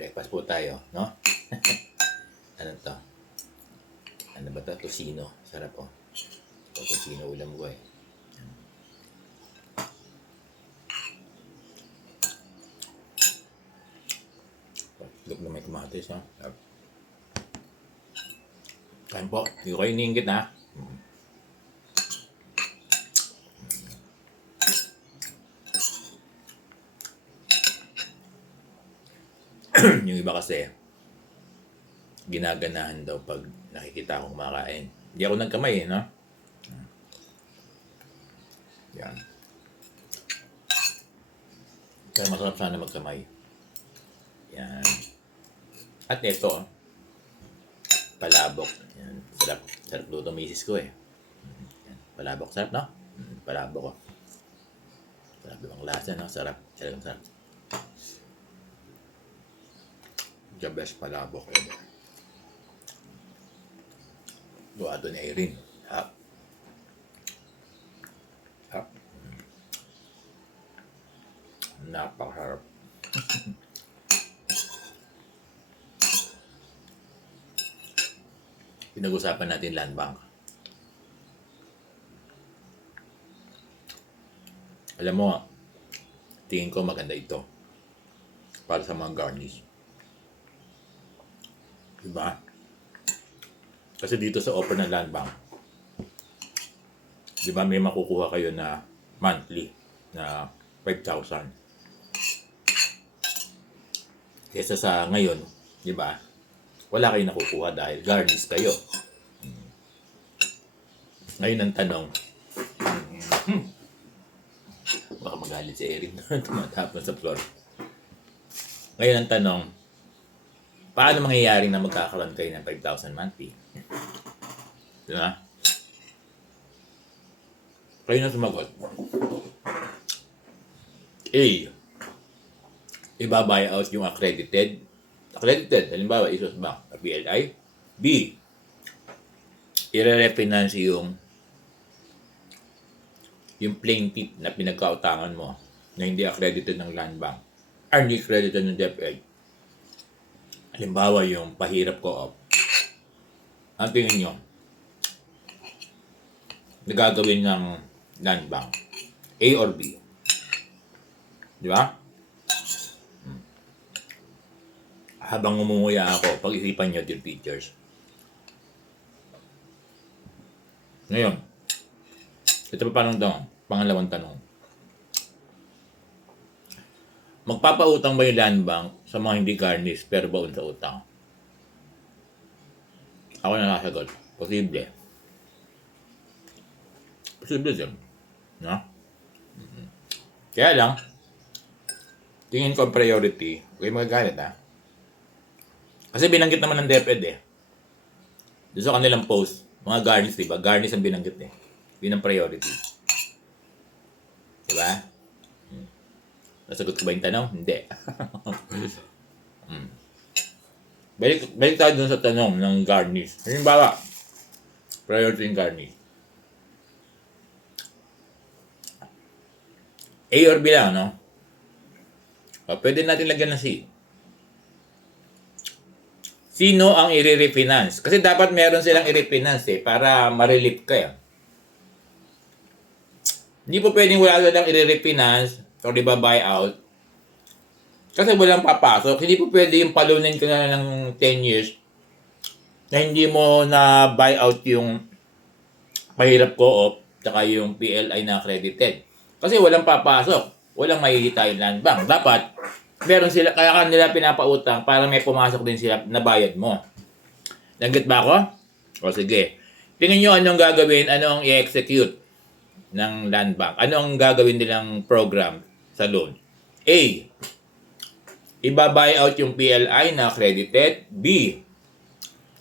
Breakfast po tayo, no? Ano to? Ano ba to? Tocino. Sarap po. Ito, tocino ulam ko eh. Look na may kamatis, no? Kain po. Hindi ko kayo iniinggit, ha? Yung iba kasi, ginaganahan daw pag nakikita akong kumakain. Hindi ako nagkamay, no? Yan. Kaya masarap sana magkamay. Yan. At ito, palabok. Yan. Sarap. Sarap luto misis ko eh. Yan. Palabok. Sarap, no? Palabok ko. Sarap yung lasa, no? Sarap. Talagang sarap. The best palabok ever. Gawa doon ni Irene. Hap. Hap. Napakasarap. Pinag-usapan natin land bank. Alam mo, tingin ko maganda ito para sa mga garnish. Diba? Kasi dito sa offer ng land bank, diba may makukuha kayo na monthly na 5,000. Kesa sa ngayon, diba? Wala kayong nakukuha dahil garnish kayo. Ngayon ang tanong, baka magalit si Erin na tumatapon sa floor. Ngayon ang tanong, paano mangyayari na magkakaroon kayo ng 5,000 monthly? Diba? Kayo na sumagot. A, iba-buy out yung accredited, halimbawa, Isos Bank, PLI. B, i-refinance yung plaintiff na pinagkautangan mo na hindi accredited ng land bank or hindi accredited ng DepEd. Halimbawa, yung pahirap co-op. Ang tingin nyo, nagagawin ng land bank, A or B? Di ba? Habang umunguya ako, pag-isipan nyo, dear teachers. Ngayon, ito pa pangalawang tanong. Magpapautang ba yung land bank sa mga hindi garnish pero baon sa utang? Ako na nakasagot. Posible. Posible din. No? Kaya lang, tingin ko priority. Huwag magagalit, ha? Kasi binanggit naman ng DepEd eh. Doon sa kanilang post, mga garnish, diba? Garnish ang binanggit eh. Yun ang priority. Diba? Nasagot ko ba yung tanong? Hindi. Balik tayo dun sa tanong ng garnish. Halimbawa, priority yung garnish. A or B lang, no? O, pwede natin lagyan ng C. Sino ang i-refinance? Kasi dapat meron silang i-refinance eh, para ma-relief ka eh. Hindi po pwedeng wala silang i-refinance o buy out. Kasi walang papasok. Hindi po pwede yung palunin ko na ng 10 years na hindi mo na buy out yung Mahirap Co-op tsaka yung PLI na accredited. Kasi walang papasok. Walang mahihita yung land bank. Dapat meron sila, kaya kanila pinapautang para may pumasok din sila na bayad mo. Naggit ba ako? O sige. Tingnan nyo anong gagawin, anong i-execute ng land bank. Ano ang gagawin nilang program sa loan? A, iba-buy out yung PLI na accredited. B,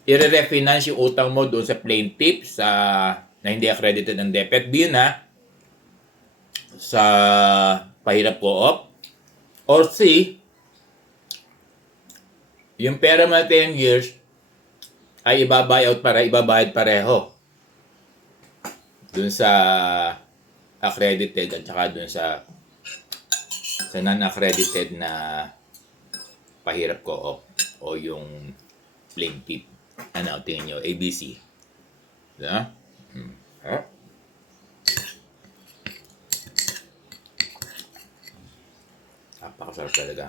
i-refinance yung utang mo doon sa plaintiff na hindi accredited ng DepEd. B na sa Pahirap Co-op. Or C, yung pera mo na 10 years ay iba-buy out para ibabayad pareho dun sa accredited at saka dun sa non-accredited na pahirap co-op o yung plain tip. Ano, tingin nyo, ABC. Diba? Ha? Napakasarap talaga.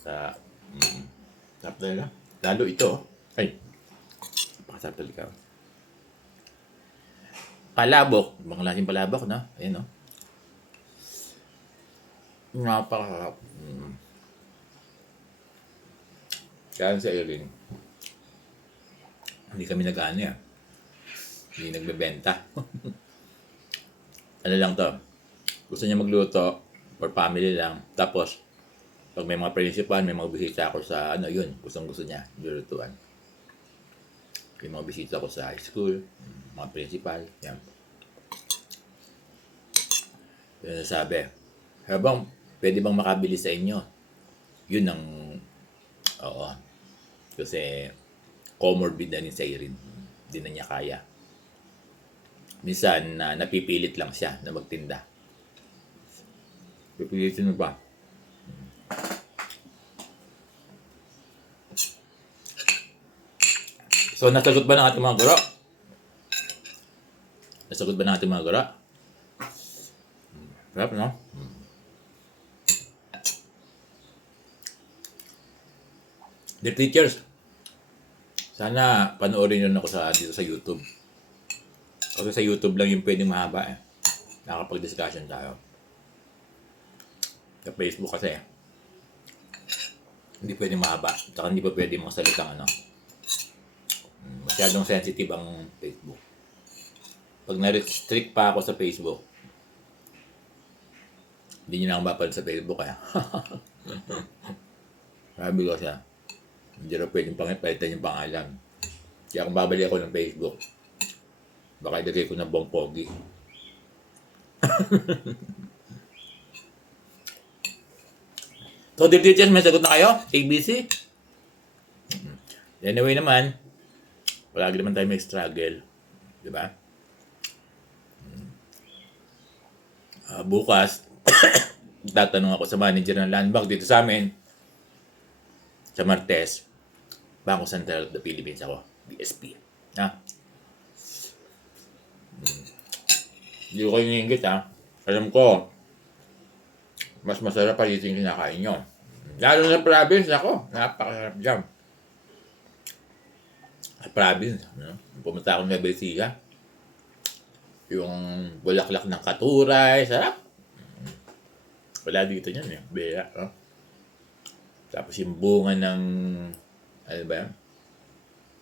Sa, sarap talaga. Lalo ito, ay, napakasarap talaga. Palabok, mga lasing palabok na. Ayan, no? Napakasarap. Kaya sa Erin, hindi kami nag-ano yan. Hindi nagbebenta. Ano lang to, gusto niya magluto for family lang. Tapos, pag may mga principal, may mga bisita ako sa ano yun, gustong-gusto niya, lulutuan. May mga bisita ko sa high school, mga principal, yan. Yun ang sabi, habang pwede bang makabili sa inyo? Yun ang, oo. Kasi, comorbid na ni Sairin. Hindi na niya kaya. Minsan, napipilit lang siya na magtinda. Pipilitin mo ba? So, nasagot ba ng ating mga guro? Nasagot ba ng ating mga guro? Sarap, no? The teachers, sana panoorin nyo ako dito sa YouTube. Kasi sa YouTube lang yung pwedeng mahaba eh. Nakapag-discussion tayo. Sa Facebook kasi hindi pwedeng mahaba. Tsaka hindi pa pwedeng mga salitang ano. Masyadong sensitive ang Facebook. Pag na-restrict pa ako sa Facebook, hindi nyo na akong mapanood sa Facebook kaya. Sabi ko siya, hindi na pwedeng palitan yung pangalan. Kaya kung babalik ako ng Facebook, baka ilagay ko ng Bong Pogi. So, dear teachers, may sagot na kayo? ABC? Anyway naman, palagi naman tayo may struggle. Diba? Bukas, tatanong ako sa manager ng Land Bank dito sa amin. Sa Martes, Bangko Sentral of the Philippines ako. BSP. Ha? Hindi ko kayo ningingit ha. Alam ko, mas masarap pa dito yung kinakain nyo. Lalo sa province, ako, napakasarap dyan. Sa province, pumunta ako ng Nueva Ecija. Yung bulaklak ng katuray, sarap. Wala dito yan eh, bera. No? Tapos yung bunga ng, ano ba yan?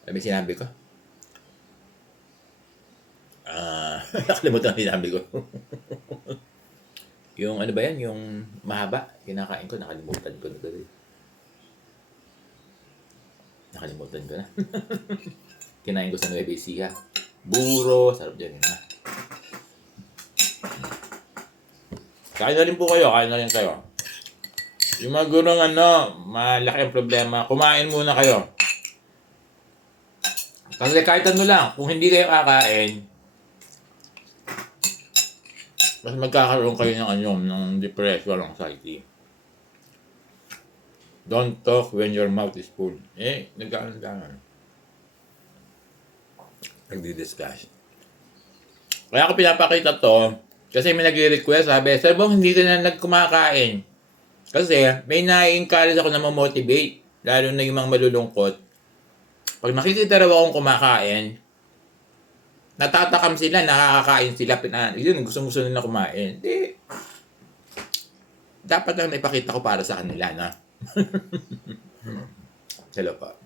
Ano ba sinabi ko? Nakalimutan ang sinabi ko. Yung ano ba yan? Yung mahaba. Kinakain ko. Nakalimutan ko na tuloy. Nakalimutan ko na. Kinain ko sa Nueva Ecija. Buro. Sarap dyan yun ha. Kain na rin po kayo. Kain na rin kayo. Yung mga gurong malaki ang problema. Kumain muna kayo. Kasi kahit ano lang. Kung hindi kayo kakain, mas magkakaroon kayo ng depression or anxiety. Don't talk when your mouth is full. Nagkakaroon. Nagdi-discuss. Kaya ako pinapakita to, kasi may nagre-request, sabi, Sir Bong, hindi ka na nagkumakain. Kasi may na-encourage ako na ma-motivate, lalo na yung mga malulungkot. Pag nakikita raw akong kumakain, natatakam sila, nakakakain sila, yun, gusto nila kumain. Di, dapat lang naipakita ko para sa kanila, na. Hello pa.